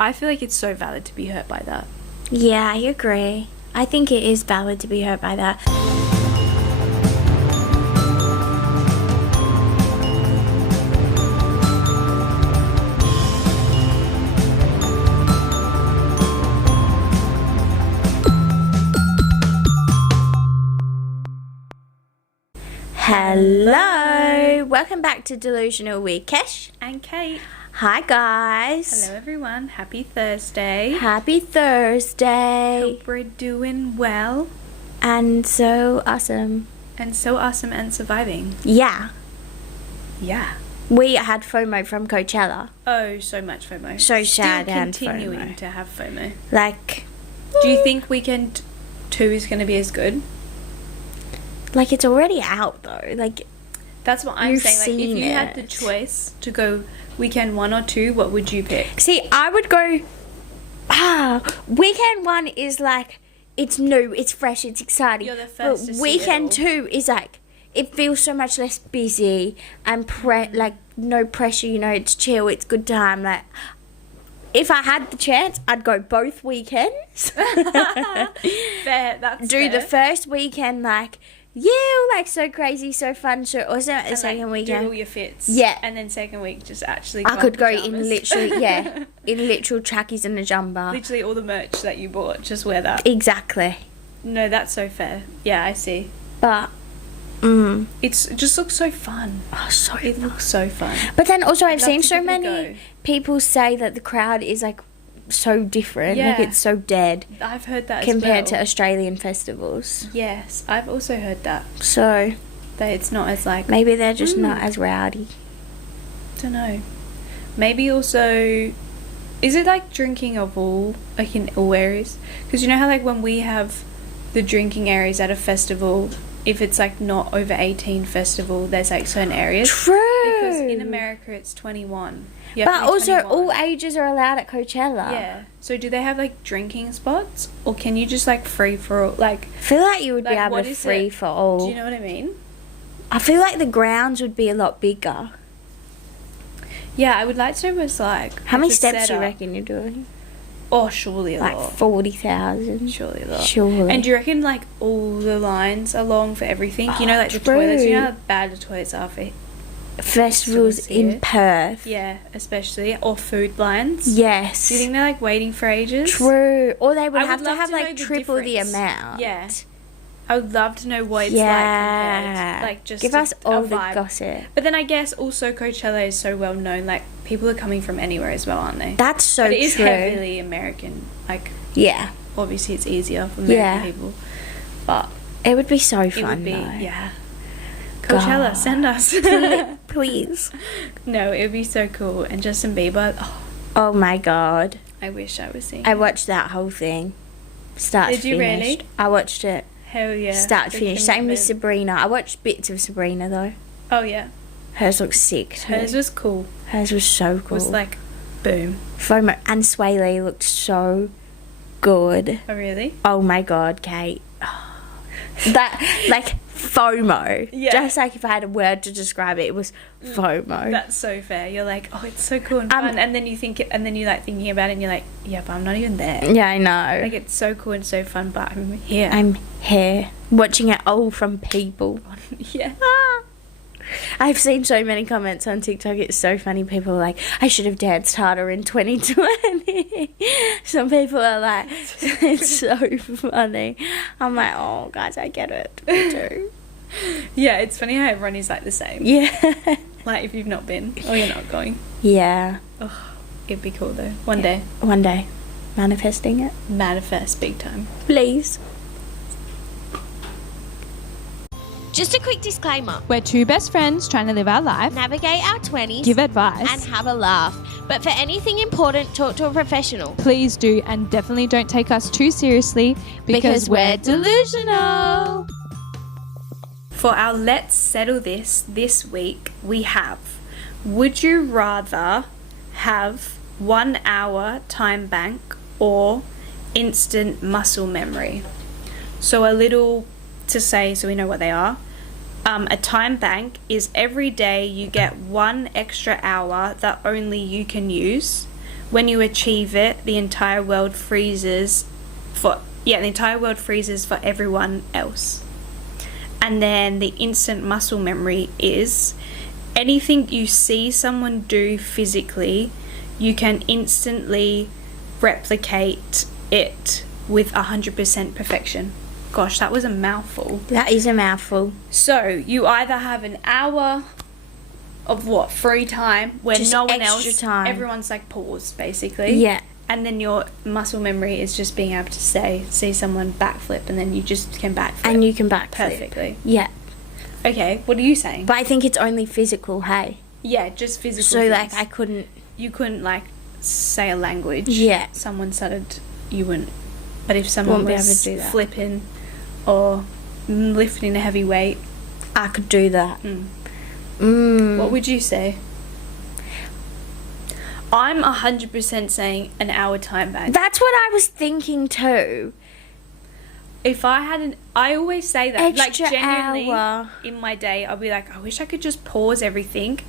I feel like it's so valid to be hurt by that. Yeah, I agree. I think it is valid to be hurt by that. Hello, welcome back to Delusional with Kesh And Kate. Hi guys. Hello everyone. Happy Thursday. Happy Thursday. Hope we're doing well. And so awesome. And so awesome and surviving. Yeah. Yeah. We had FOMO from Coachella. Oh, so much FOMO. So sad and Still continuing FOMO. to have FOMO. Like, do you think weekend 2 is going to be as good? like it's already out though. Like, that's what I'm you've saying. Like, if seen you had it. the choice to go weekend 1 or 2, what would you pick? See, I would go, weekend 1 is like, it's new, it's fresh, it's exciting. You're the first but to see weekend it all. 2 is like, it feels so much less busy and like no pressure, you know, it's chill, it's good time. Like, if I had the chance, I'd go both weekends. Fair, that's Do the fair. first weekend like, yeah, like so crazy, so fun. So also at the And, second like, weekend, do all your fits. Yeah. And then second week, just actually I go could in go pajamas. in literally, yeah, in literal trackies and a jumper. Literally all the merch that you bought, just wear that. Exactly. No, that's so fair. Yeah, I see. But, It just looks so fun. oh, so It fun. looks so fun. But then also I've I'd love seen to so give it a many go. people say that the crowd is like so different, like Yeah. it's so dead I've heard that compared as to well. Australian festivals. Yes, I've also heard that. So That it's not as like, maybe they're just not as rowdy. don't know. Maybe also, is it like drinking of all, like in all areas? Because you know how like when we have the drinking areas at a festival, if it's like not over 18 festival, there's like certain areas. True. Because in America it's 21. You have But to be also 21. all ages are allowed at Coachella. Yeah. So do they have like drinking spots, or can you just like free for all? Like, I feel like you would be Like, able what to is free it? for all. do you know what I mean? I feel like the grounds would be a lot bigger. Yeah, I would like to know what it's like. How many the steps do you setup. reckon you're doing? Oh, surely a Like lot. 40,000. Surely a lot. Surely. And do you reckon like all the lines are long for everything? You know, like the true. toilets. You know how bad the toilets are for. Festivals here? in Perth. Yeah, especially, or food lines. Yes. Do you think they're like waiting for ages? True. Or they would I have would to love have to know like the triple the difference. amount. Yeah. I would love to know what it's Yeah. like compared. Like just give a- us all a the vibe. gossip. But then I guess also Coachella is so well known. Like people are coming from anywhere as well, aren't they? That's so but it is true. heavily American. Like Yeah. obviously it's easier for American Yeah. people, but It would be so it fun would be though. yeah. Coachella, God. send us. Please. No, it would be so cool. And Justin Bieber, oh, Oh my god. I wish I was seeing. I him. watched that whole thing. Start Did to you finish. really? I watched it. Hell yeah. Start to The finish. Same with commitment. Sabrina. I watched bits of Sabrina though. Oh yeah, Hers looks sick too. hers was cool. Hers was so cool. Was like, boom. FOMO. And Sway Lee looked so good. Oh really? Oh my god, Kate. That, like, FOMO. Yeah. Just like if I had a word to describe it, it was FOMO. That's so fair. You're like, oh, it's so cool and fun, and then you think it, and then you like thinking about it, and you're like, yeah, but I'm not even there. Yeah, I know. Like it's so cool and so fun, but I'm here. I'm here watching it all from people. yeah. I've seen so many comments on TikTok. It's so funny. People are like, I should have danced harder in 2020. Some people are like, it's so funny. I'm like, oh, guys, I get it. Me too. Yeah, it's funny how everyone is like the same. Yeah. Like if you've not been or you're not going. Yeah. Oh, it'd be cool though. One day. One day. Manifesting it. Manifest big time. Please. Just a quick disclaimer. We're two best friends trying to live our life, Navigate our 20s give advice. and have a laugh. But for anything important, talk to a professional. Please do, and definitely don't take us too seriously because we're delusional. For our Let's Settle this week, we have, would you rather have 1 hour time bank or instant muscle memory? So a little to say so we know what they are. A time bank is every day you get 1 extra hour that only you can use, when you achieve it, the entire world freezes for everyone else. And then the instant muscle memory is anything you see someone do physically, you can instantly replicate it with 100% perfection. Gosh, that was a mouthful. That is a mouthful. So you either have an hour of free time where Just no one extra else, time. everyone's like paused basically. Yeah. And then your muscle memory is just being able to see someone backflip, and then you just can backflip. And you can backflip. Perfectly. Yeah. Okay, what are you saying? But I think it's only physical, hey? Yeah, just physical So, things. like, You couldn't, like, say a language. Yeah. Someone started, you wouldn't. But if someone Wouldn't be able was to do that. flipping or lifting a heavy weight, I could do that. what would you say? I'm 100% saying an hour time bank. That's what I was thinking too. If I had I always say that, Extra like, genuinely, hour. in my day, I'll be like, I wish I could just pause everything,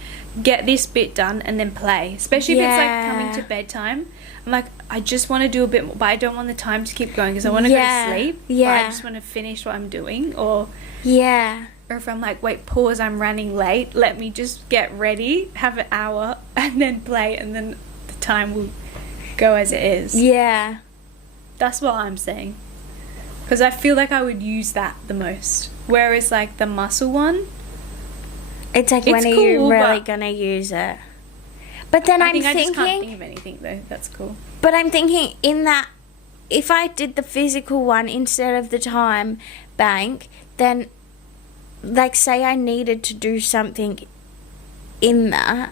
get this bit done, and then play. Especially if it's like coming to bedtime. I'm like, I just want to do a bit more, but I don't want the time to keep going because I want to go to sleep. Yeah. But I just want to finish what I'm doing, or if I'm like, wait, pause, I'm running late. Let me just get ready, have an hour, and then play, and then the time will go as it is. Yeah. That's what I'm saying. Because I feel like I would use that the most. Whereas, like, the muscle one, It's like, It's when are you cool, really but- going to use it? But then I just can't think of anything, though. That's cool. But I'm thinking in that, if I did the physical one instead of the time bank, then, like, say I needed to do something in that,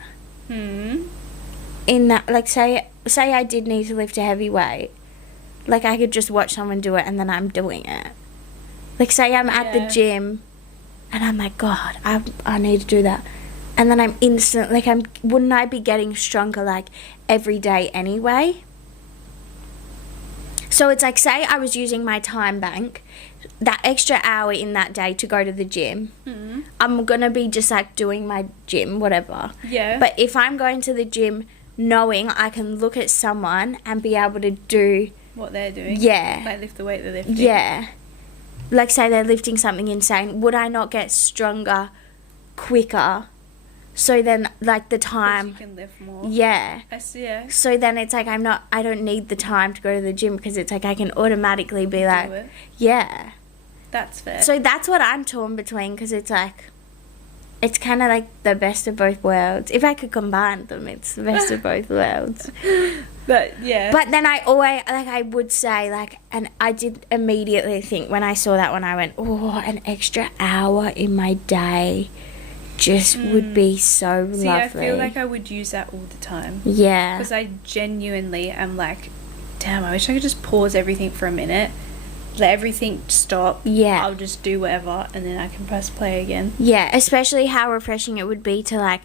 like, say I did need to lift a heavy weight, like, I could just watch someone do it and then I'm doing it. Like, say I'm at the Yeah. gym and I'm like, God, I need to do that. And then I'm instant, like, wouldn't I be getting stronger, like, every day anyway? So it's like, say I was using my time bank, that extra hour in that day to go to the gym, I'm going to be just, like, doing my gym, whatever. Yeah. But if I'm going to the gym knowing I can look at someone and be able to do, what they're doing. Yeah. Like, lift the weight they're lifting. yeah, like, say they're lifting something insane, would I not get stronger quicker? So then, like, the 'Cause time, you can lift more. yeah. I see, yeah. So then it's like I don't need the time to go to the gym because it's like I can automatically be like, Do it. yeah. That's fair. So that's what I'm torn between because it's like, it's kind of like the best of both worlds. If I could combine them, it's the best of both worlds. But, yeah. But then I always, like, I would say, like, and I did immediately think when I saw that one, I went, oh, an extra hour in my day just would be so lovely. See, I feel like I would use that all the time. Yeah. Because I genuinely am like, damn, I wish I could just pause everything for a minute, let everything stop. Yeah. I'll just do whatever, and then I can press play again. Yeah, especially how refreshing it would be to, like,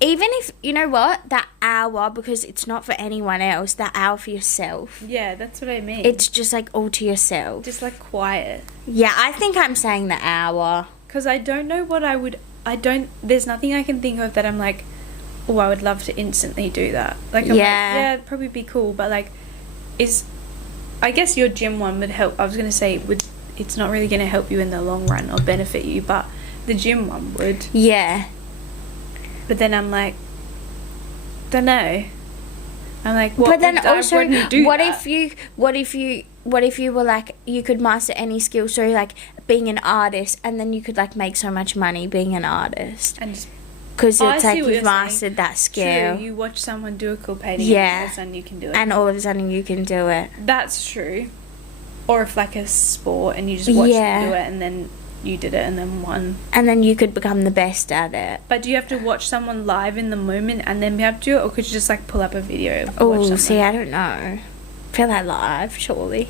even if, you know what, that hour, because it's not for anyone else, that hour for yourself. Yeah, that's what I mean. It's just, like, all to yourself. just like quiet. Yeah, I think I'm saying the hour. Because I don't know what there's nothing I can think of that I'm like, oh, I would love to instantly do that. Like, I'm like, Yeah. yeah, it'd probably be cool, but, like, I guess your gym one would help. I was going to say, it's not really going to help you in the long run or benefit you, but the gym one would. Yeah. But then I'm like, don't know. I'm like, what But then would, also, I wouldn't do what that. if you were like, you could master any skill, so like being an artist, and then you could like make so much money being an artist, And just, because I it's see like what you've you're mastered saying. that skill, True, you watch someone do a cool painting, Yeah. and all of a sudden you can do it. and all of a sudden you can do it. That's true. Or if like a sport and you just watch Yeah. them do it and then you did it and then won. And then you could become the best at it. But do you have to watch someone live in the moment and then be able to do it, or could you just like pull up a video and watch Oh, someone? see, I don't know. Feel like live, surely.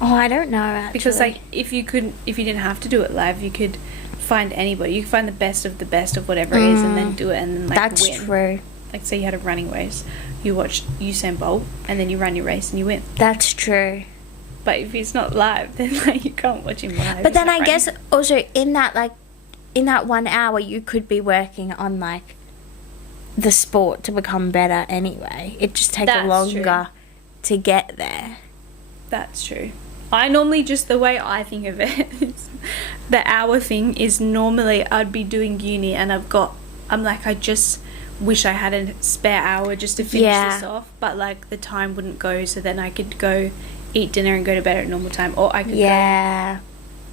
Oh, I don't know, actually. Because like if you didn't have to do it live, you could find anybody. You could find the best of whatever it is and then do it and then like that's win. true. Like say you had a running race, you watch Usain Bolt and then you run your race and you win. That's true. But if it's not live, then like you can't watch him live. But He's then not I guess running. also in that 1 hour you could be working on like the sport to become better anyway. It just takes That's longer to get there. That's true. I normally just, the way I think of it, is the hour thing is normally I'd be doing uni and I'm like, I just wish I had a spare hour just to finish this off, but like the time wouldn't go, so then I could go eat dinner and go to bed at normal time, or I could go,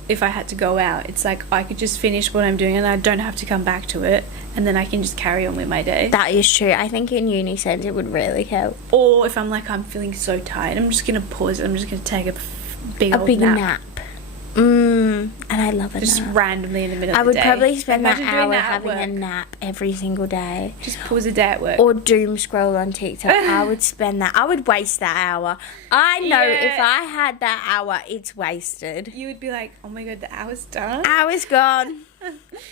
if I had to go out, it's like I could just finish what I'm doing and I don't have to come back to it, and then I can just carry on with my day. That is true. I think in uni sense it would really help. Or if I'm like, I'm feeling so tired, I'm just gonna pause it, I'm just gonna take a big nap. And I love a Just nap. randomly in the middle I of the would day. probably spend that Imagine doing hour that at having a work. nap every single day. Just pause a day at work. Or doom scroll on TikTok. I would spend that. I would waste that hour. I know if I had that hour, it's wasted. You would be like, oh my god, the hour's done. Hour's gone.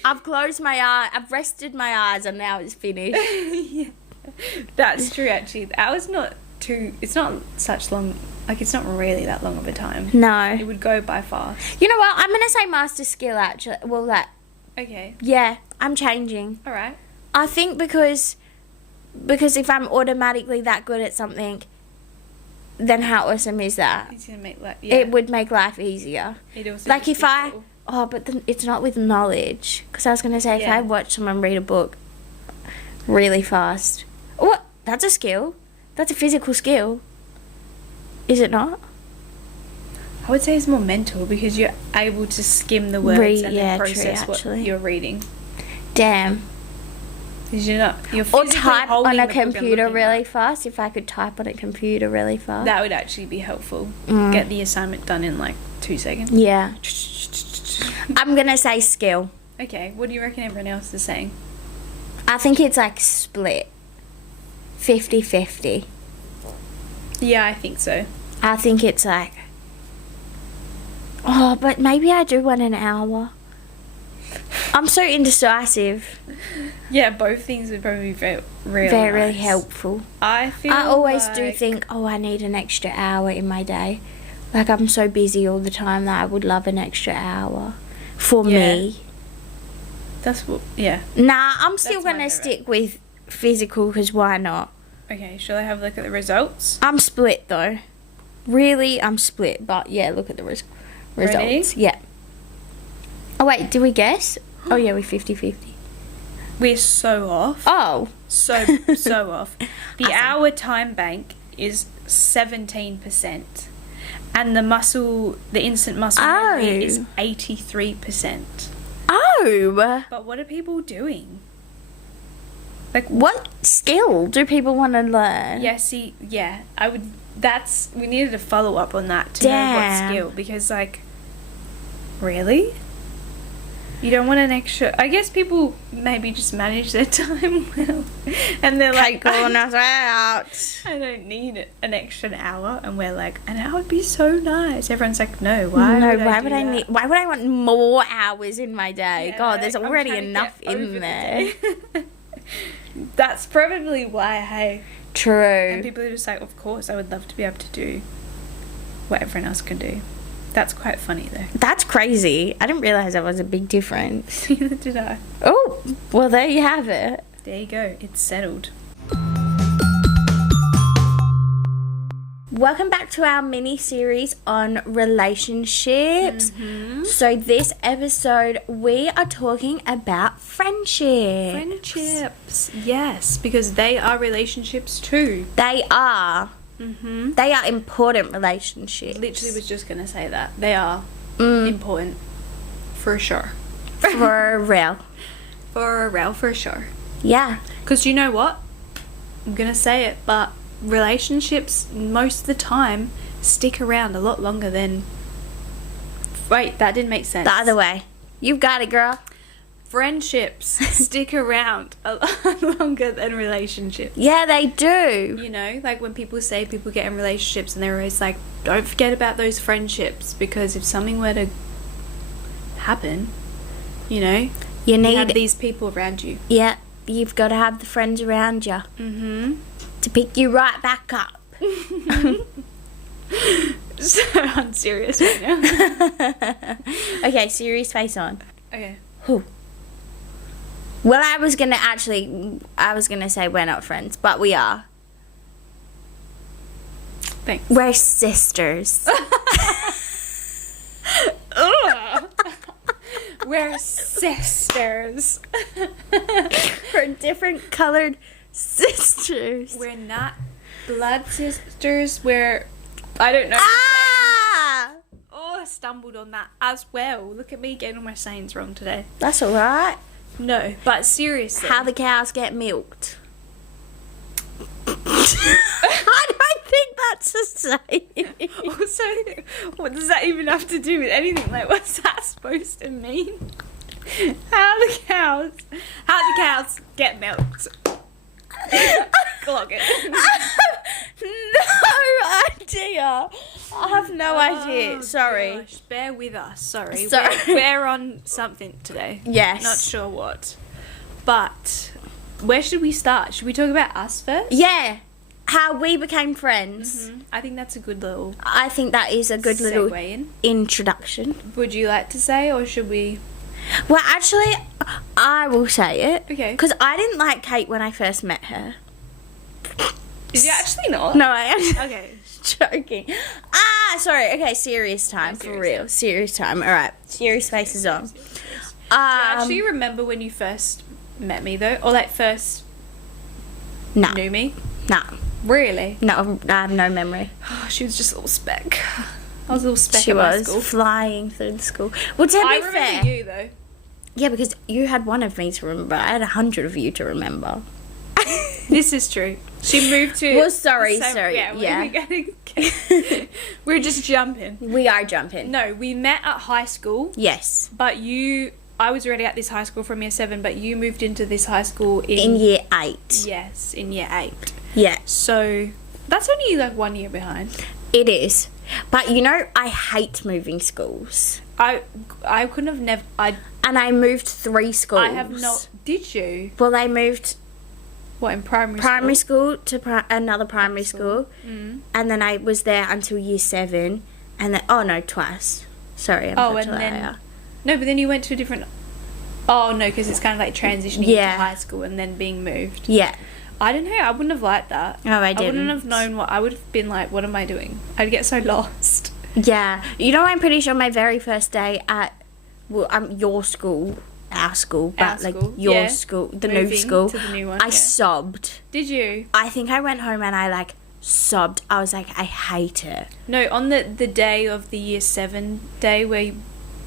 I've closed my eye. I've rested my eyes, and now it's finished. Yeah. That's true, actually. The hour's not too. It's not such long. Like, it's not really that long of a time. It No. would go by fast. You know what? I'm gonna say master skill. Actually, well, Okay. yeah, I'm changing. All right. I think because if I'm automatically that good at something, then how awesome is that? It's gonna make It would make life easier. It also Like just if I, cool. but then it's not with knowledge. Because I was going to say, if Yeah. I watch someone read a book really fast, what? That's a skill. That's a physical skill. Is it not? I would say it's more mental because you're able to skim the words and yeah, then true, process what actually. you're reading. Damn. Because you're Or physically type holding on the a book and computer looking really at fast. If I could type on a computer really it. fast. That would actually be helpful. Mm. Get the assignment done in like 2 seconds. Yeah. I'm going to say skill. Okay, what do you reckon everyone else is saying? I think it's like split. 50-50. Yeah, I think so. I think it's like, oh, but maybe I do want an hour. I'm so indecisive. Yeah, both things would probably be very Very nice. helpful. I feel I always do like- think, oh, I need an extra hour in my day. Like, I'm so busy all the time that I would love an extra hour for Yeah. me. That's what. Yeah. Nah, I'm still That's my going to favourite. stick with physical because why not? Okay, shall I have a look at the results? I'm split though. Really, I'm split. But yeah, look at the results. Ready? Yeah. Oh, wait, did we guess? Oh, yeah, we're 50-50. We're so off. Oh. So off. The Awesome. hour time bank is 17%, and the instant muscle memory is 83%. Oh. But what are people doing? Like, What skill do people want to learn? we needed a follow up on that to know what Damn. skill, because like, really? You don't want an extra. I guess people maybe just manage their time well, and they're like, calling us out. I don't need an extra hour, and we're like, an hour would be so nice. Everyone's like, no, why? No, would why I would do I that? need? Why would I want more hours in my day? Yeah, God, there's like, I'm already trying to enough get over in the there. day. That's probably why. Hey, and True. people are just like, of course, I would love to be able to do what everyone else can do. That's quite funny though. That's crazy. I didn't realize that was a big difference. Neither did I. Oh, well, there you have it. There you go. It's settled. Welcome back to our mini series on relationships. So, this episode, we are talking about friendship. Friendships, yes, because they are relationships too. They are. Mm-hmm. They are important relationships. Literally was just gonna say that they are Mm, important, for sure. for real. For sure. Yeah. Because you know what? I'm gonna say it, but relationships most of the time stick around a lot longer than. Wait, that didn't make sense. The other way. You've got it, girl. Friendships stick around a lot longer than relationships. Yeah, they do. You know, like when people say people get in relationships and they're always like, don't forget about those friendships, because if something were to happen, you know, You you have need, these people around you. yeah, you've got to have the friends around you Mm-hmm. to pick you right back up. So unserious right now. Okay, serious face on. Okay. Who? Well, I was gonna say we're not friends, but we are. Thanks. We're sisters. Ugh. We're sisters. We're different colored sisters. We're not blood sisters. We're, I don't know. Ah! Oh, I stumbled on that as well. Look at me getting all my sayings wrong today. That's alright. No, but seriously. How the cows get milked. I don't think that's a saying. Also, what does that even have to do with anything? Like, what's that supposed to mean? How the cows get milked. Clog it. No idea. I have no idea. Sorry. Gosh, bear with us. Sorry. Sorry. We're on something today. Yes. Not sure what. But where should we start? Should we talk about us first? Yeah. How we became friends. I think that's a good little I think that is a good little segue in. introduction. Would you like to say, or should we? Well, actually, I will say it. Okay. Because I didn't like Kate when I first met her. Did you actually not? No, I am Okay. joking. Sorry. Okay, serious time. No, for serious real. time. Serious time. All right. Serious faces on. Do you actually remember when you first met me though, or like first No. knew me? No. Really? No, I have no memory. Oh, she was just a little speck. I was a little speck She at my was school. flying through the school. Well, to I be remember fair, you though. yeah, because you had one of me to remember. I had 100 of you to remember. This is true. She moved to. Well, sorry. Yeah. We're just jumping. We are jumping. No, we met at high school, Yes. but I was already at this high school from year 7, but you moved into this high school in In year 8. Yes, in year 8. Yeah. So that's only like 1 year behind. It is. But you know, I hate moving schools. I couldn't have never. And I moved 3 schools. I have not. Did you? Well, I moved What, in primary school to another primary school. Mm. And then I was there until year 7. And then, oh no, twice. Sorry, I'm Oh, such a and then liar. no, but then you went to a different. Oh no, because it's kind of like transitioning Yeah. into high school and then being moved. Yeah. I don't know. I wouldn't have liked that. No, I I wouldn't didn't. have known what. I would have been like, what am I doing? I'd get so lost. Yeah. You know, I'm pretty sure my very first day at, well, your school, our school, but Our like school, your yeah. school, the new Moving school, to the new one, I yeah. sobbed. Did you? I think I went home and I like sobbed. I was like, I hate it. No, on the day of the year 7 day where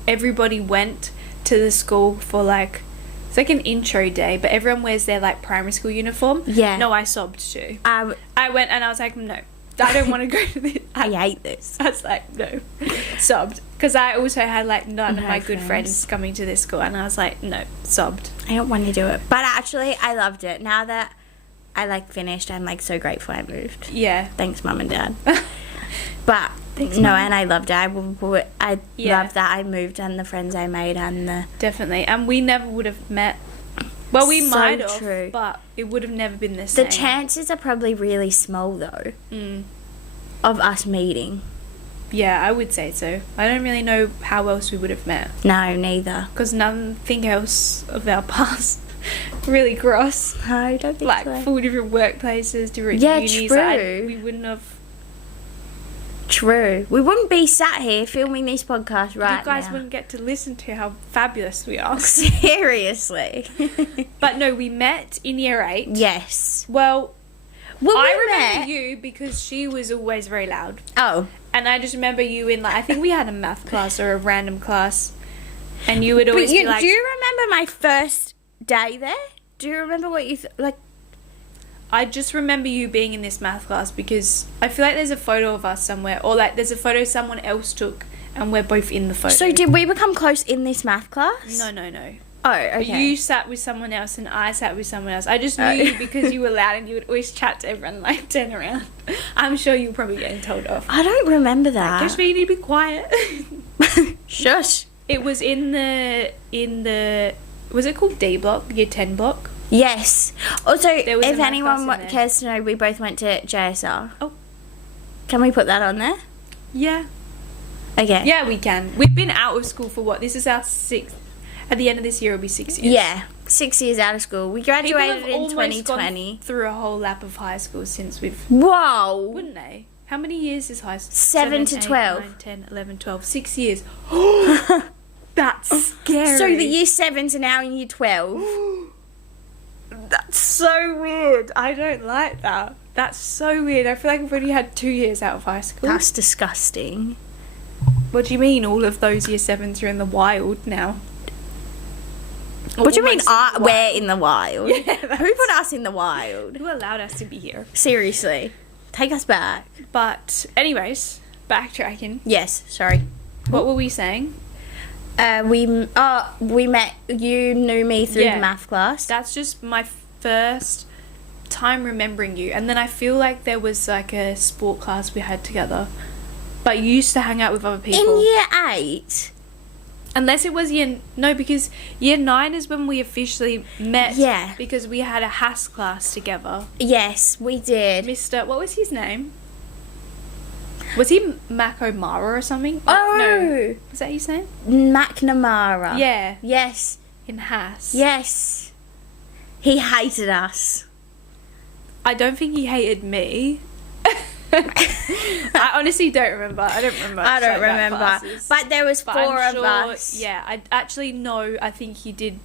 everybody went to the school for like, it's like an intro day, but everyone wears their like primary school uniform. Yeah. No, I sobbed too. I I went and I was like, no, I don't want to go to this. hate this. I was like, no, sobbed. Because I also had like none of No my good friends. friends coming to this school, and I was like, no, sobbed. I don't want to do it. But actually, I loved it. Now that I like finished, I'm like so grateful I moved. Yeah. Thanks, Mum and Dad. But Thanks, no, Mum. and I loved it. I Yeah. loved that I moved and the friends I made and the. Definitely. And we never would have met. Well, we So might have, true. but it would have never been the same. The chances are probably really small though Mm. of us meeting. Yeah, I would say so. I don't really know how else we would have met. No, neither. Because nothing else of our past really cross. No, I don't think Like, so. 4 different workplaces, different Yeah, unis. true. We wouldn't have. True. We wouldn't be sat here filming this podcast right You guys now. wouldn't get to listen to how fabulous we are. Seriously. But no, we met in year 8. Yes. Well, Well, I we remember met. you because she was always very loud. Oh. And I just remember you in, like, I think we had a math class or a random class. And you would But always you, be like... do you remember my first day there? Do you remember what you like? I just remember you being in this math class because I feel like there's a photo of us somewhere, or like there's a photo someone else took and we're both in the photo. So did we become close in this math class? No. Oh, okay. You sat with someone else and I sat with someone else. I just knew Oh. you because you were loud and you would always chat to everyone, like, turn around. I'm sure you were probably getting told off. I don't remember that. Just you need to be quiet. Shush. It was in the was it called D block, year 10 block? Yes. Also, There was a if math anyone class in there. cares to know, we both went to JSR. Oh. Can we put that on there? Yeah. Okay. Yeah, we can. We've been out of school for what? This is our 6th. At the end of this year, it'll be 6 years. Yeah. 6 years out of school. We People have graduated in almost 2020. gone through a whole lap of high school since we've... Whoa. Wouldn't they? How many years is high school? 7 to 12. 9, 10, 11, 12. 6 years. That's scary. So the year 7s are now in year 12. That's so weird. I don't like that. That's so weird. I feel like I've only had 2 years out of high school. That's disgusting. What do you mean all of those year 7s are in the wild now? What do you mean Almost in the we're in the wild? Yeah, Who put us in the wild? Who allowed us to be here? Seriously. Take us back. But anyways, backtracking. Yes, sorry. What were we saying? We met, you knew me through Yeah. the math class. That's just my first time remembering you. And then I feel like there was like a sport class we had together. But you used to hang out with other people. In year 8? Unless it was because year 9 is when we officially met. Yeah. Because we had a Haas class together. Yes, we did. What was his name? Was he Mac O'Mara or something? Oh! No. Was that his name? McNamara. Yeah. Yes. In Haas. Yes. He hated us. I don't think he hated me. I honestly don't remember. I don't remember. I don't like, that remember. classes. But there was But 4 I'm of sure, us. Yeah, I actually know. I think he did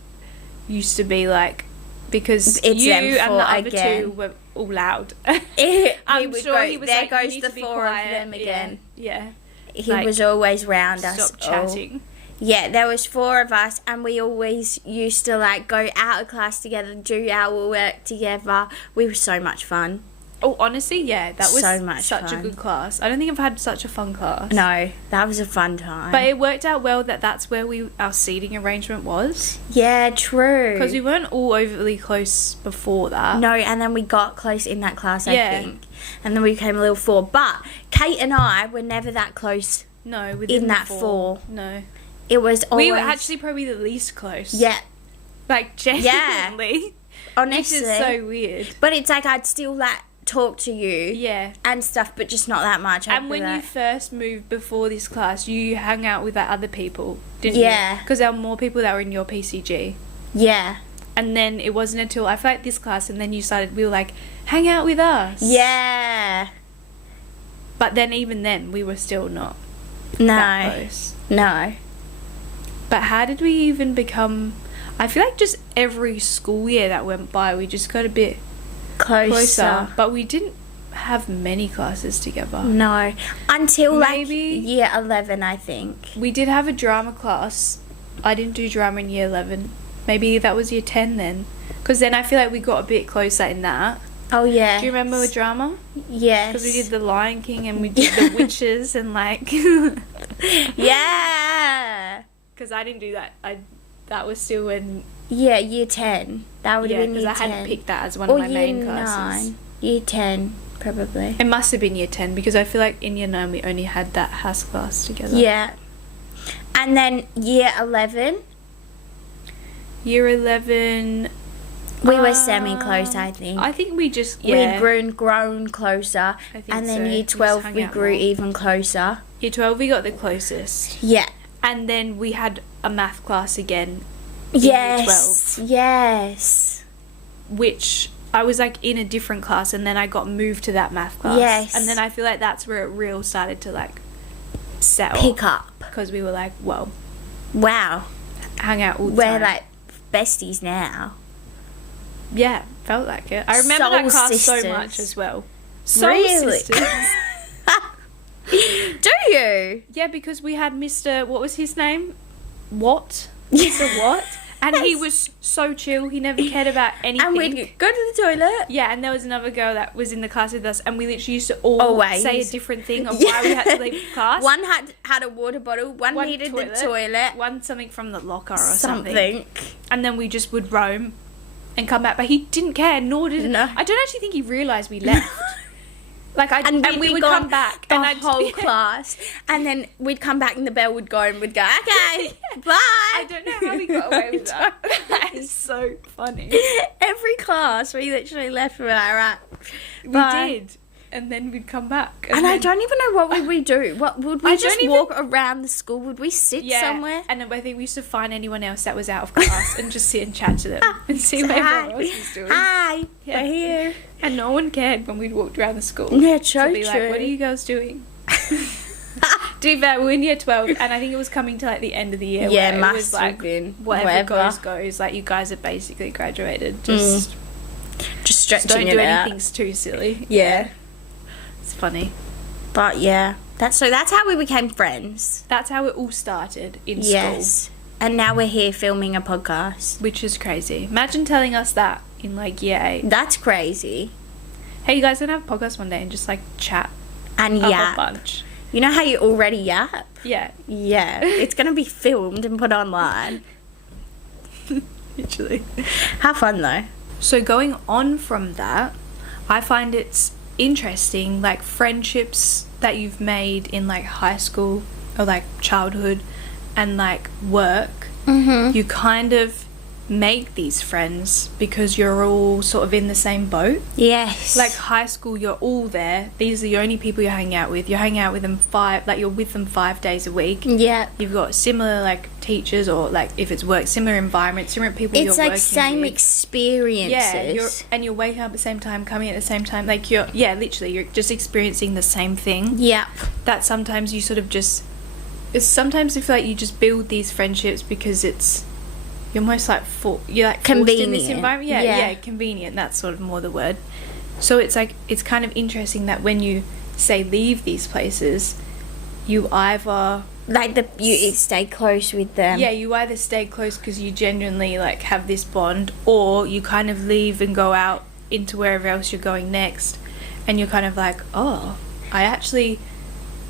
used to be like, because It's you them and the 4 other again. 2 were all loud. He I'm would sure go, he was there like, you goes need the to be 4 quiet. of them again. Yeah. He Like, was always round us. Stop chatting. Yeah, there was 4 of us, and we always used to like go out of class together, do our work together. We were so much fun. Oh, honestly, yeah, that was So much such fun. a good class. I don't think I've had such a fun class. No, that was a fun time. But it worked out well that that's where our seating arrangement was. yeah, true. Because we weren't all overly close before that. No, and then we got close in that class, I Yeah. think. And then we became a little 4. But Kate and I were never that close. No, within In the that 4. No. It was always... We were actually probably the least close. Yeah, Like, genuinely. honestly. Which is so weird. But it's like I'd still like talk to you Yeah. and stuff, but just not that much. And when you first moved before this class, you hung out with like, other people, didn't you? Yeah. Because there were more people that were in your PCG. Yeah. And then it wasn't until I feel like this class, and then we were like, hang out with us. Yeah. But then even then, we were still not that No. close. No. But how did we even become... I feel like just every school year that went by, we just got a bit closer. But we didn't have many classes together. No. Until Maybe- like year 11, I think. We did have a drama class. I didn't do drama in year 11. Maybe that was year 10 then. Because then I feel like we got a bit closer in that. Oh, yeah. Do you remember the drama? Yes. Because we did the Lion King and we did the witches and like... Yeah. Because I didn't do that. That was still when... Yeah, year 10. That would have been because year I 10. hadn't picked that as one or of my year main classes. 9. Year 10, probably. It must have been year 10 because I feel like in year 9 we only had that house class together. Yeah. And then year 11, Year 11... we were semi-close, I think. I think we just... Yeah. We'd grown closer. I think And then so. We year just 12, hung we out grew more. even closer. Year 12 we got the closest. Yeah. And then we had a math class again. in year Yes. Yes. Which I was like in a different class and then I got moved to that math class. Yes. And then I feel like that's where it real started to like settle. Pick up. Because we were like, whoa, Wow. hang out all the We're time. like besties now. Yeah, felt like it. I remember Soul that class sisters. so much as well. Soul Really? sisters. Do you? Yeah, because we had Mr. What was his name? What? Mr. What? And he was so chill. He never cared about anything. And we'd go to the toilet. Yeah, and there was another girl that was in the class with us, and we literally used to all Always. say a different thing of why we had to leave class. One had a water bottle, one needed the toilet, one something from the locker or something. And then we just would roam and come back. But he didn't care, nor did... No. I don't actually think he realised we left. And we'd we be would gone come back. the And I'd whole class. And then we'd come back and the bell would go and we'd go, okay, bye. I don't know how we got away with that. That is so funny. Every class, we literally left. We were like, right. We bye. did. and then we'd come back. And I then- don't even know what would we do. What would we I just don't even- walk around the school? Would we sit somewhere? And I think we used to find anyone else that was out of class and just sit and chat to them and see Say what hi. everyone else was doing. Hi, Yeah. we're here. And no one cared when we'd walked around the school. Yeah, To be like, what are you girls doing? To be fair, we're in year 12, and I think it was coming to like the end of the year. Yeah, where must it was like have been. whatever Whatever. goes. Like you guys are basically graduated. Just Just stretching don't it do out. anything too silly. Yeah. It's funny. But yeah, that's how we became friends. That's how it all started in school, Yes. And now we're here filming a podcast. which is crazy. Imagine telling us that in like year 8. That's crazy. Hey, you guys gonna have a podcast one day and just like chat And a whole yap. bunch. You know how you already yap? Yeah, Yeah. It's going to be filmed and put online. literally. Have fun though. So going on from that, I find it's interesting, like friendships that you've made in like high school or like childhood and like work. Mm-hmm. You kind of make these friends because you're all sort of in the same boat. Yes. Like high school, you're all there. These are the only people you're hanging out with. You're hanging out with them you're with them 5 days a week. yeah. You've got similar like teachers, or like if it's work, similar environments, similar people It's you're like working same with. experiences. You're waking up at the same time, coming at the same time. Like literally you're just experiencing the same thing. Yep. That sometimes you sort of just sometimes I feel like you just build these friendships because you're almost like you're like forced in this Convenient. environment. Yeah, convenient. That's sort of more the word. So it's like it's kind of interesting that when you say leave these places, you either Like you stay close with them. you either stay close because you genuinely like have this bond, or you kind of leave and go out into wherever else you're going next, and you're kind of like, oh, I actually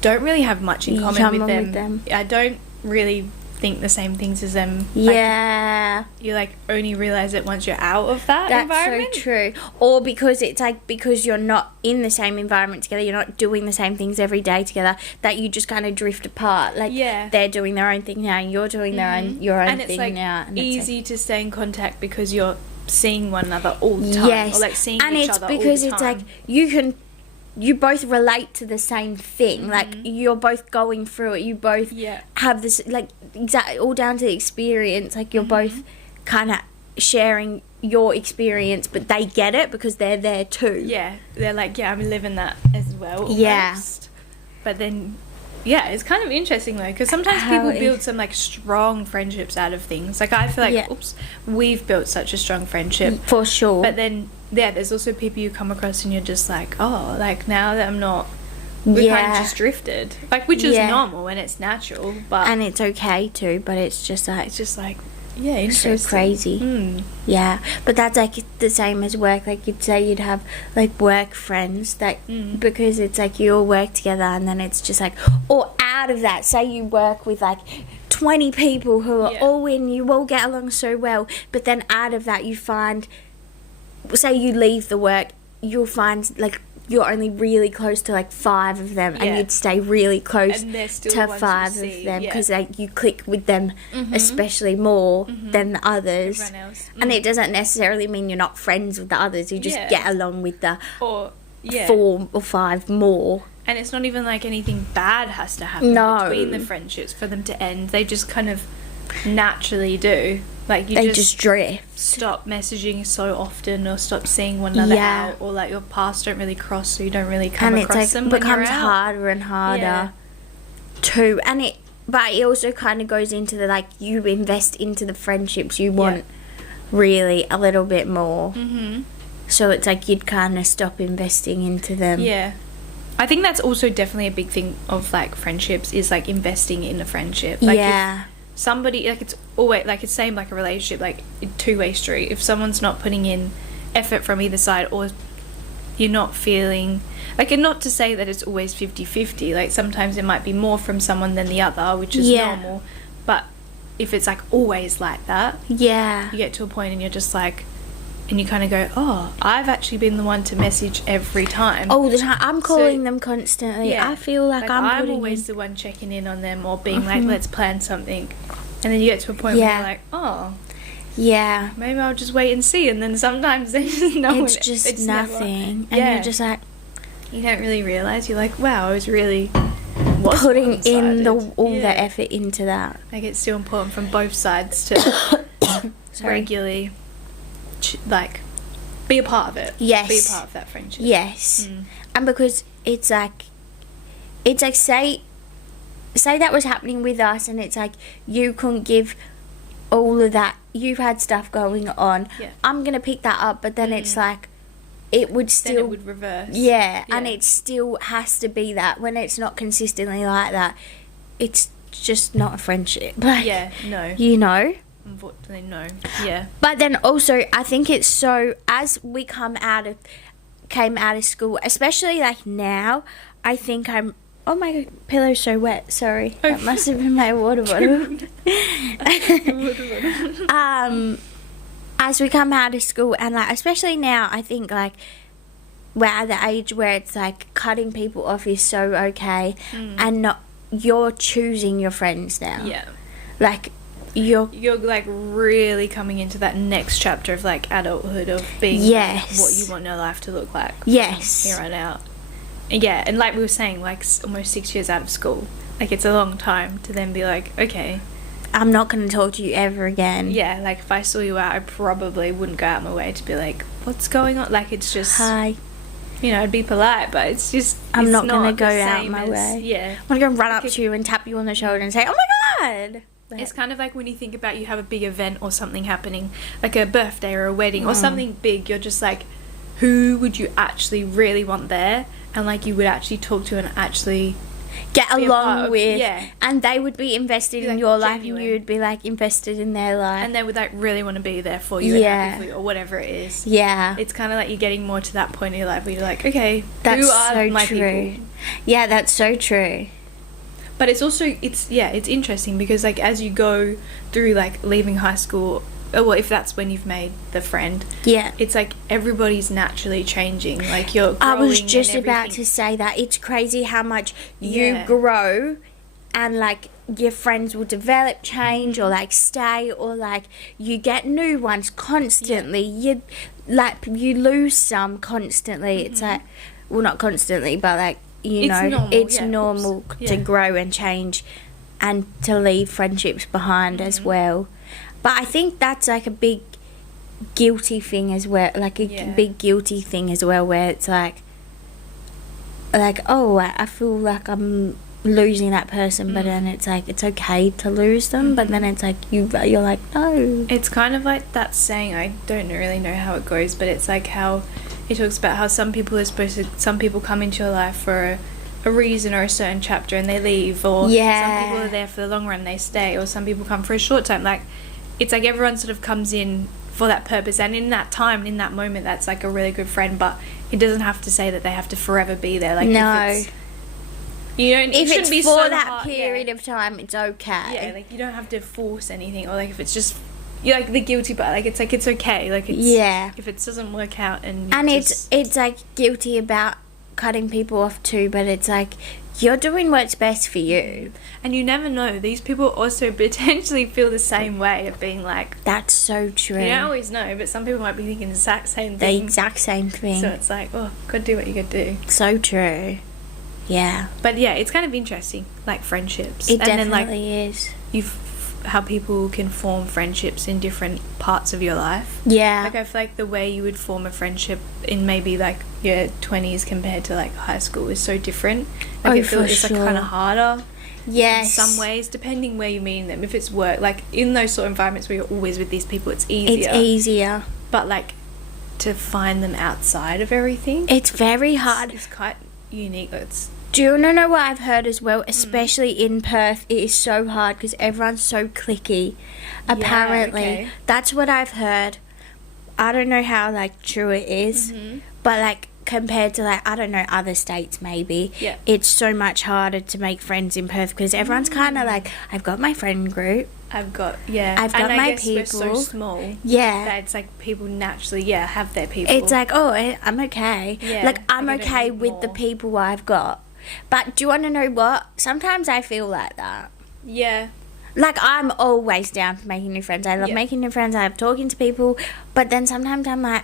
don't really have much in common with them. I don't really think the same things as them. Yeah. You like only realize it once you're out of that That's environment. so true. Or because it's like because you're not in the same environment together, you're not doing the same things every day together, that you just kind of drift apart. Like Yeah. they're doing their own thing now, and you're doing your own And it's thing like now. And easy to stay in contact because you're seeing one another all the time. Yes. Or like seeing and each it's other because all the it's time. like you both relate to the same thing. Like you're both going through it. You both Yeah. have this like exactly all down to the experience. Like you're both kind of sharing your experience, but they get it because they're there too. Yeah, they're like, yeah, I'm living that as well. Yeah. Almost. But then, yeah, it's kind of interesting though, because sometimes How people it- build some like strong friendships out of things. Like I feel like, Yeah. we've built such a strong friendship. For sure. But then, yeah, there's also people you come across and you're just like, oh, like now that I'm not, we kind of Yeah. just drifted. Like, which is Yeah. normal and it's natural, but and it's okay too, but it's just like it's just like, yeah, so interesting. crazy. Mm. Yeah, but that's like the same as work. Like you'd say you'd have like work friends that because it's like you all work together, and then it's just like, or out of that, say you work with like 20 people who are Yeah. all in, you all get along so well, but then out of that you find, say you leave the work, you'll find like you're only really close to like 5 of them, Yeah. and you'd stay really close And they're still to the ones you 5 see, of them yeah. because like you click with them especially more than the others. Everyone else. And it doesn't necessarily mean you're not friends with the others. You just Yeah. get along with the Or, yeah. 4 or 5 more. And it's not even like anything bad has to happen No. between the friendships for them to end. They just kind of naturally do. Like you They just just drift. stop messaging so often, or stop seeing one another Yeah. out, or like your paths don't really cross, so you don't really come And it's across like them. when you're becomes out. harder and harder Yeah. too. And but it also kind of goes into the like you invest into the friendships you want really a little bit more. Mhm. So it's like you'd kind of stop investing into them. Yeah. I think that's also definitely a big thing of like friendships, is like investing in a friendship. Like yeah. if somebody, like it's always like it's same like a relationship, like a two-way street. If someone's not putting in effort from either side, or you're not feeling like, and not to say that it's always 50-50, like sometimes it might be more from someone than the other, which is Yeah. normal. But if it's like always like that, Yeah. you get to a point and you're just like, and you kind of go, oh, I've actually been the one to message every time. All the time. I'm calling them constantly. Yeah. I feel like I'm putting always in. the one checking in on them, or being like, let's plan something. And then you get to a point where Yeah. you're like, oh, Yeah. maybe I'll just wait and see. And then sometimes there's just no one. It's just never- nothing. And Yeah. you're just like, You don't really realise. You're like, wow, I was really putting in one-sided. the effort into that. Like, it's still important from both sides to regularly, be a part of it. Yes. Be a part of that friendship. Yes. And because it's like say that was happening with us, and it's like you couldn't give all of that. You've had stuff going on. Yeah. I'm gonna pick that up, but then it's like it would still. Then it would reverse. Yeah, and it still has to be that. When it's not consistently like that, it's just not a friendship. Like, Yeah, no. you know. Unfortunately, no. Yeah. But then also, I think it's so, as we came out of school, especially like now, I think oh my pillow's so wet, sorry. That must have been my water bottle. As we come out of school, and like, especially now, I think like, we're at the age where it's like cutting people off is so okay, and not, you're choosing your friends now. Yeah. Like, you're like really coming into that next chapter of like adulthood, of being Yes. what you want your life to look like from Yes. here on out. And yeah, and like we were saying, like almost 6 years out of school, like it's a long time to then be like, okay, I'm not going to talk to you ever again. yeah, like if I saw you out, I probably wouldn't go out my way to be like, what's going on? Like, it's just, Hi. you know, I'd be polite, but it's just, I'm it's not going to go the out same my as- way. Yeah. I'm going to run up to you and tap you on the shoulder and say, oh my God. It's kind of like when you think about, you have a big event or something happening, like a birthday or a wedding or something big, you're just like, who would you actually really want there? And like you would actually talk to and actually get be a part along of- with. yeah. And they would be invested Be, in like, your life, genuine. and you would be like invested in their life. and they would like really want to be there for you Yeah. and happy for you or whatever it is. Yeah. It's kind of like you're getting more to that point in your life where you're like, okay, That's who are so my true. people? Yeah, that's so true. But it's also, it's interesting because like as you go through like leaving high school, well, if that's when you've made the friend, Yeah. it's like everybody's naturally changing. Like you're growing I was just and about everything. to say that. It's crazy how much you Yeah. grow, and like your friends will develop, change, or like stay, or like you get new ones constantly. You lose some constantly. It's like, well, not constantly, but like, you It's know, normal, it's yeah, of normal course. to Yeah. grow and change, and to leave friendships behind as well. But I think that's like a big guilty thing as well, like a Yeah. big guilty thing as well, where it's like oh, I feel like I'm losing that person, but then it's like it's okay to lose them, but then it's like you're like, no. It's kind of like that saying, I don't really know how it goes, but it's like how it talks about how some people come into your life for a reason or a certain chapter and they leave, or Yeah. some people are there for the long run, they stay, or some people come for a short time. Like, it's like everyone sort of comes in for that purpose, and in that time, in that moment, that's like a really good friend, but it doesn't have to say that they have to forever be there. Like, No. if it's, you know, it If shouldn't it's be for so that hard, period yeah. of time, it's okay. Yeah, like you don't have to force anything, or like if it's just, you like the guilty part, like it's okay, like it's, Yeah. if it doesn't work out and And just, it's like guilty about cutting people off too, but it's like you're doing what's best for you. and you never know, these people also potentially feel the same way of being like, That's so true. you don't always know, but some people might be thinking the exact same The thing. exact same thing. So it's like, oh, gotta do what you gotta do. So true. Yeah. But yeah, it's kind of interesting, like friendships. It and then like definitely is. how people can form friendships in different parts of your life. Yeah. Like I feel like the way you would form a friendship in maybe like your 20s compared to like high school is so different. Like Oh, I feel for it's like sure. kind of harder Yes. in some ways, depending where you're meeting them. If it's work, like in those sort of environments where you're always with these people, it's easier. It's easier. But like to find them outside of everything, It's very hard. it's quite unique. It's Do you want to know what I've heard as well? Especially in Perth, it is so hard because everyone's so cliquey. Apparently, okay. that's what I've heard. I don't know how like true it is, but like compared to like I don't know other states maybe, Yeah. it's so much harder to make friends in Perth because everyone's kind of like I've got my friend group. I've got I've got and I my guess we're so people. small. Yeah. That it's like people naturally have their people. It's like, oh, I'm okay. Yeah, Like, I'm like I don't okay need with the more. people I've got. But do you want to know what? Sometimes I feel like that. yeah. Like, I'm always down for making new friends. I love Yeah. making new friends. I love talking to people. But then sometimes I'm like,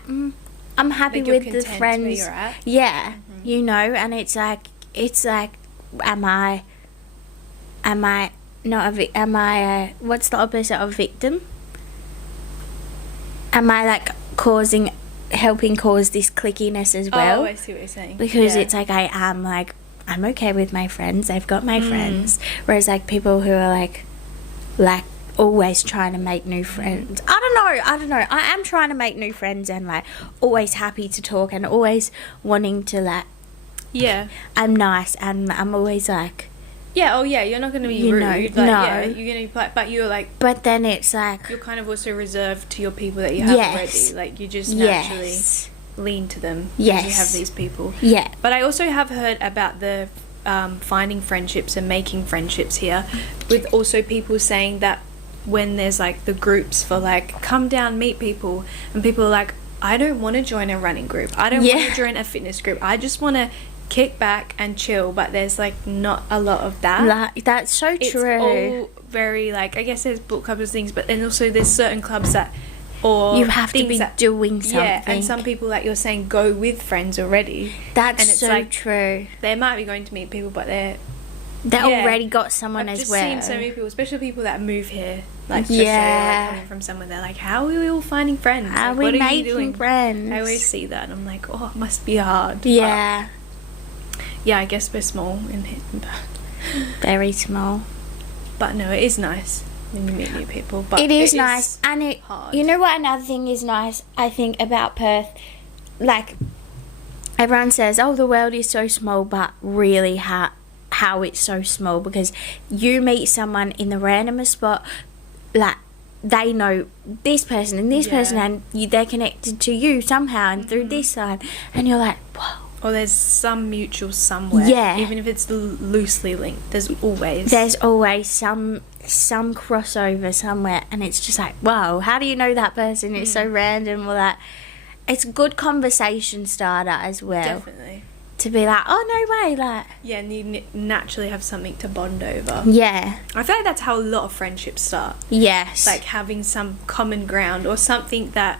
I'm happy Like you're with the content friends. where you're at. Yeah. you know, and it's like, am I not a what's the opposite of victim? Am I like helping cause this clickiness as well? Oh, I see what you're saying. Because it's like, I'm okay with my friends, I've got my friends, whereas like people who are like always trying to make new friends. I don't know. I am trying to make new friends and like always happy to talk and always wanting to like. Yeah. I'm nice and I'm always like. Yeah. Oh yeah. You're not going to be You rude. know, like, no. Yeah. You're going to be polite, but you're like. But then it's like. You're kind of also reserved to your people that you have already. Like you just naturally lean to them. Yes. You have these people. Yeah. But I also have heard about the finding friendships and making friendships here, with also people saying that when there's like the groups for like come down meet people, and people are like, I don't want to join a running group, I don't want to join a fitness group, I just want to kick back and chill, but there's like not a lot of that. That's so it's true. all very like, I guess there's book clubs things, but then also there's certain clubs that, or you have to be that, doing something. Yeah, and some people, like you're saying, go with friends already. That's and it's so like, true. They might be going to meet people, but they already got someone I've as just well. seen so many people, especially people that move here, like to Australia, like, coming from somewhere. They're like, "How are we all finding friends? How are like, we what are you making doing?" friends? I always see that, and I'm like, "Oh, it must be hard." Yeah, but, yeah. I guess we're small in here, very small. but no, it is nice when you meet new people. But it is nice, and hard. You know what? Another thing is nice, I think, about Perth, like everyone says, "Oh, the world is so small," but really, how it's so small, because you meet someone in the randomest spot, like they know this person and this person, and they're connected to you somehow and through this side, and you're like, whoa. Or there's some mutual somewhere. Yeah. Even if it's loosely linked, there's always some crossover somewhere, and it's just like, wow, how do you know that person? It's so random. Or that it's a good conversation starter as well. Definitely. To be like, oh, no way, like. Yeah, and you naturally have something to bond over. Yeah. I feel like that's how a lot of friendships start. Yes. Like having some common ground or something that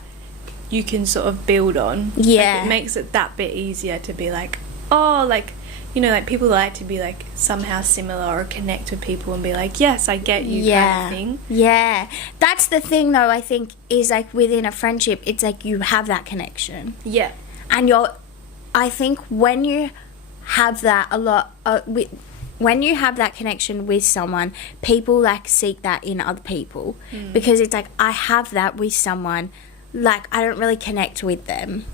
you can sort of build on. Yeah. Like, it makes it that bit easier to be like, oh, like, you know, like people like to be like somehow similar or connect with people and be like, yes, I get you, kind of thing. Yeah. That's the thing, though, I think, is like within a friendship, it's like you have that connection. Yeah. And I think when you have that when you have that connection with someone, people like seek that in other people, because it's like, I have that with someone, like I don't really connect with them.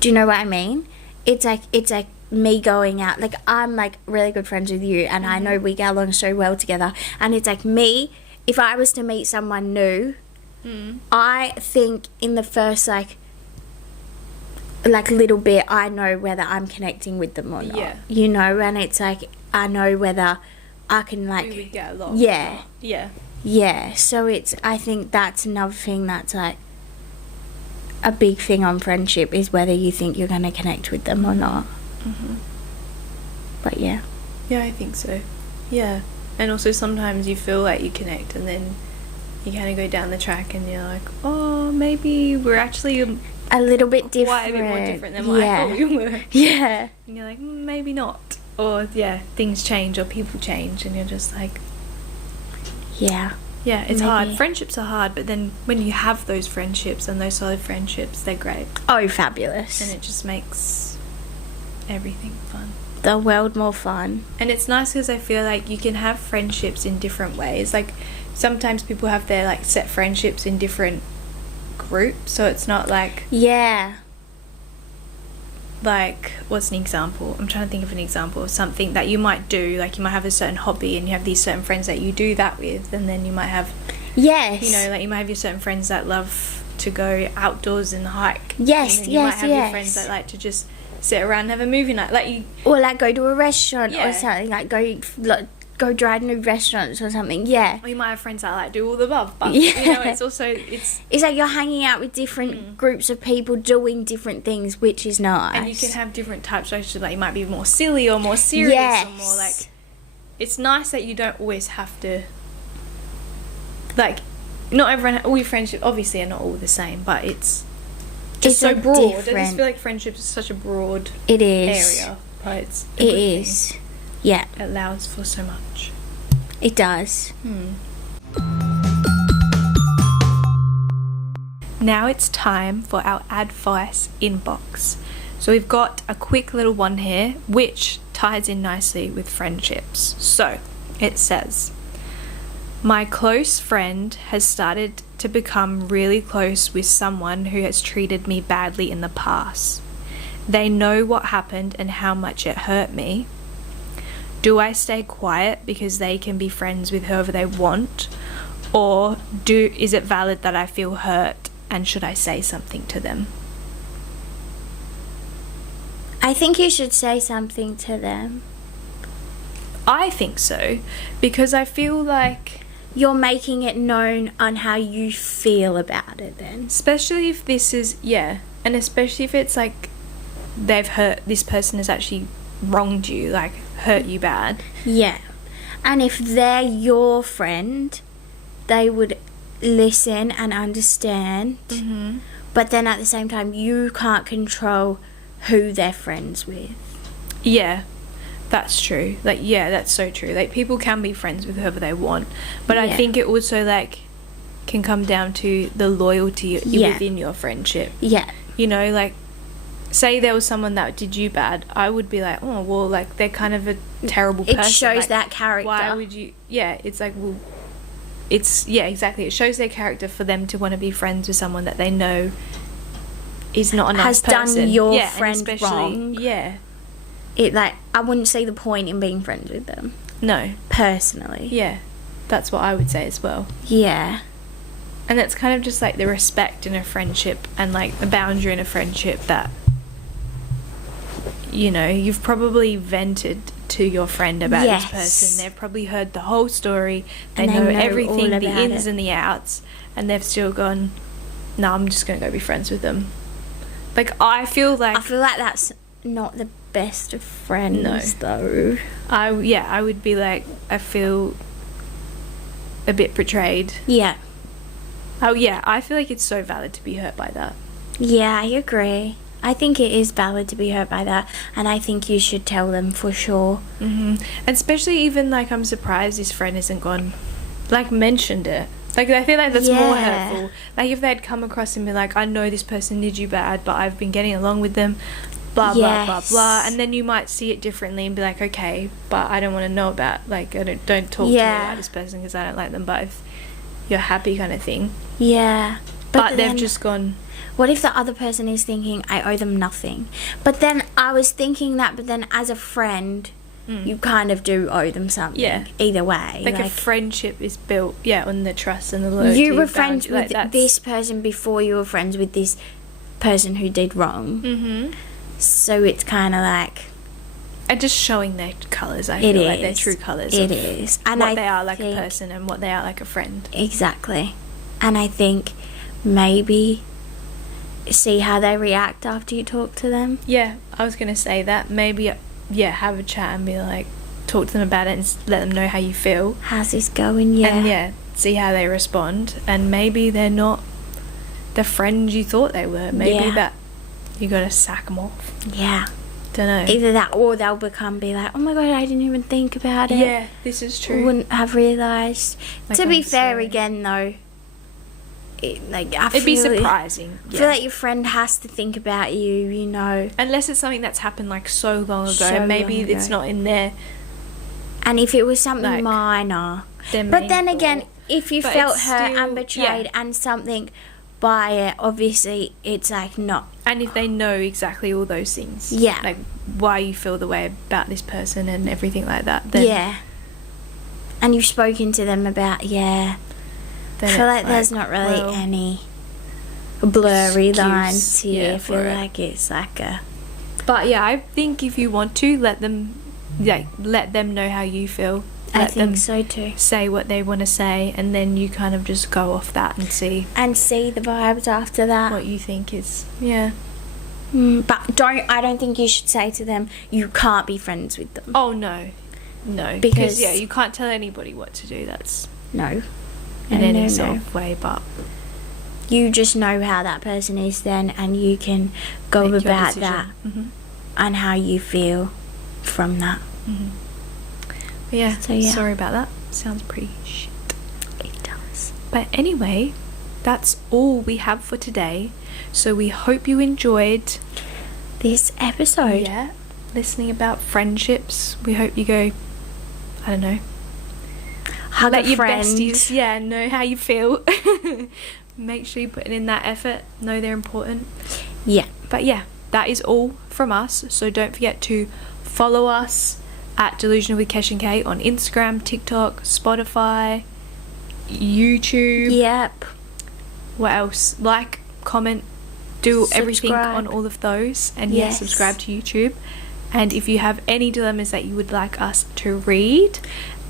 Do you know what I mean? It's like me going out, like I'm like really good friends with you, and I know we get along so well together, and it's like me, if I was to meet someone new, I think in the first like little bit, I know whether I'm connecting with them or not. Yeah. You know, and it's like, I know whether I can like. We would get along. Yeah. Yeah. Yeah. So I think that's another thing that's like a big thing on friendship, is whether you think you're going to connect with them or not. But yeah. Yeah, I think so. Yeah. And also sometimes you feel like you connect, and then you kind of go down the track and you're like, oh, maybe we're actually a little bit different. quite a bit more different than what I thought we were. Yeah. And you're like, maybe not. Or, things change or people change, and you're just like... Yeah. Yeah, it's Maybe. hard. Friendships are hard, but then when you have those friendships and those solid friendships, they're great. Oh, fabulous. And it just makes everything fun. The world more fun. And it's nice because I feel like you can have friendships in different ways. Like, sometimes people have their, like, set friendships in different groups, so it's not like... Yeah. Like, what's an example? I'm trying to think of an example of something that you might do. Like, you might have a certain hobby and you have these certain friends that you do that with, and then you might have... Yes. You know, like, you might have your certain friends that love to go outdoors and hike. Yes, and then you might have yes. your friends that like to just sit around and have a movie night. Like, you... Or, like, go to a restaurant Yeah. or something. Like, go try new restaurants or something. Yeah. Or you might have friends that like do all the above, but Yeah. you know, it's also it's like you're hanging out with different groups of people doing different things, which is nice. and you can have different types of relationships. Like, you might be more silly or more serious Yes. or more like. It's nice that you don't always have to. Like, not everyone, all your friendships obviously are not all the same, but it's just so It's a broad. I different- just feel like friendships is such a broad It is. area, but it's a It good thing. is. Yeah, It allows for so much. it does. Now it's time for our advice inbox. So we've got a quick little one here which ties in nicely with friendships. So it says, my close friend has started to become really close with someone who has treated me badly in the past. They know what happened and how much it hurt me. Do I stay quiet because they can be friends with whoever they want? Or is it valid that I feel hurt, and should I say something to them? I think you should say something to them. I think so, because I feel like, You're making it known on how you feel about it then. especially if this is, and especially if it's like this person has actually wronged you, like hurt you bad. Yeah. And if they're your friend, they would listen and understand. Mm-hmm. But then at the same time, you can't control who they're friends with. Yeah, that's true. Like, yeah, that's so true. Like, people can be friends with whoever they want, but I Yeah. think it also, like, can come down to the loyalty Yeah. within your friendship. Yeah. You know, like, say there was someone that did you bad, I would be like, oh, well, like, they're kind of a terrible person. It shows like, that character. Why would you... Yeah, it's like, well... exactly. It shows their character for them to want to be friends with someone that they know is not a nice Has done person. your and friend especially- wrong. Yeah. I wouldn't see the point in being friends with them, No. personally. Yeah. That's what I would say as well. Yeah. And that's kind of just like the respect in a friendship and like the boundary in a friendship that, you know, you've probably vented to your friend about Yes. this person. They've probably heard the whole story. They And they know know everything, all the about ins it. and the outs, and they've still gone, no, I'm just going to go be friends with them. Like, I feel like that's not the best of friends, No. though. I would be like, I feel a bit betrayed. Yeah. Oh yeah, I feel like it's so valid to be hurt by that. Yeah, I agree. I think it is valid to be hurt by that, and I think you should tell them for sure. And especially even like, I'm surprised this friend hasn't gone, like, mentioned it. Like, I feel like that's more Yeah. hurtful. Like, if they'd come across and be like, I know this person did you bad, but I've been getting along with them, blah blah blah Yes. blah, and then you might see it differently and be like, okay, but I don't want to know about, like, I don't talk to me Yeah. about this person because I don't like them. But if you're happy, kind of thing. Yeah. But then, they've just gone. what if the other person is thinking, I owe them nothing? But then I was thinking that, but then as a friend, you kind of do owe them something. Yeah. Either way. Like, a friendship is built, on the trust and the loyalty. you were and friends boundary. with Like, that's- this person before you were friends with this person who did wrong. Mhm. So it's kind of like... And just showing their colours, I It feel like their is. true colours. It of is. And what I they are like a think- person and what they are like a friend. Exactly. And I think maybe see how they react after you talk to them. Yeah, I was going to say that. Maybe, have a chat and be like, talk to them about it and let them know how you feel. How's this going? Yeah. And see how they respond. And maybe they're not the friends you thought they were. Maybe Yeah. that you got to sack them off. Yeah. Don't know. Either that or they'll be like, oh my god, I didn't even think about it. Yeah, this is true. Wouldn't have realised. Like, To be I'm fair, sorry. again though, It'd be surprising. I feel like your friend has to think about you, you know. Unless it's something that's happened like so long ago. So Maybe long it's ago. not in there. And if it was something Like, minor. their But main then thought. again, if you But felt it's hurt still- and betrayed and something by it, obviously it's like not. And if they know exactly all those things, Yeah. like why you feel the way about this person and everything like that, then Yeah. And you've spoken to them about, I then feel it's like there's not really well, any blurry excuse, lines here. I feel for it. like it's like a... But yeah, I think if you want to let them know how you feel. I Let them think so too. say what they want to say, and then you kind of just go off that and see And see the vibes after that. what you think is But I don't think you should say to them, you can't be friends with them. Oh no, Because- because you can't tell anybody what to do. That's No. in No, any no, sort no. of way, but you just know how that person is then, and you can go Make your about decision. that Mhm. and how you feel from that. But yeah, So, yeah. sorry about that. Sounds pretty shit. It does. But anyway, that's all we have for today. So we hope you enjoyed This episode. listening about friendships. We hope you go, I don't know, Hug let a your friend. besties know how you feel. Make sure you're putting in that effort. Know they're important. Yeah. But yeah, that is all from us. So don't forget to follow us at Delusional with Kesh and Kate on Instagram, TikTok, Spotify, YouTube. Yep. What else? Like, comment, do everything Subscribe. on all of those. And Yes. subscribe to YouTube. And if you have any dilemmas that you would like us to read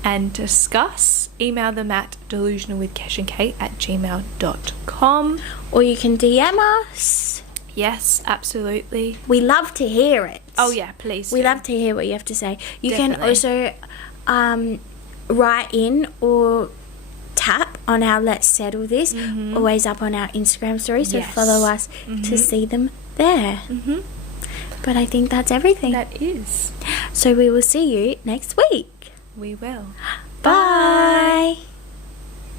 and discuss, email them at delusionalwithkeshandkate@gmail.com. Or you can DM us. Yes, absolutely. We love to hear it. Oh yeah, please. We do. love to hear what you have to say. You Definitely. can also write in or tap on our Let's Settle This, always up on our Instagram story, so Yes. follow us to see them there. Mhm. But I think that's everything. That is. So we will see you next week. We will.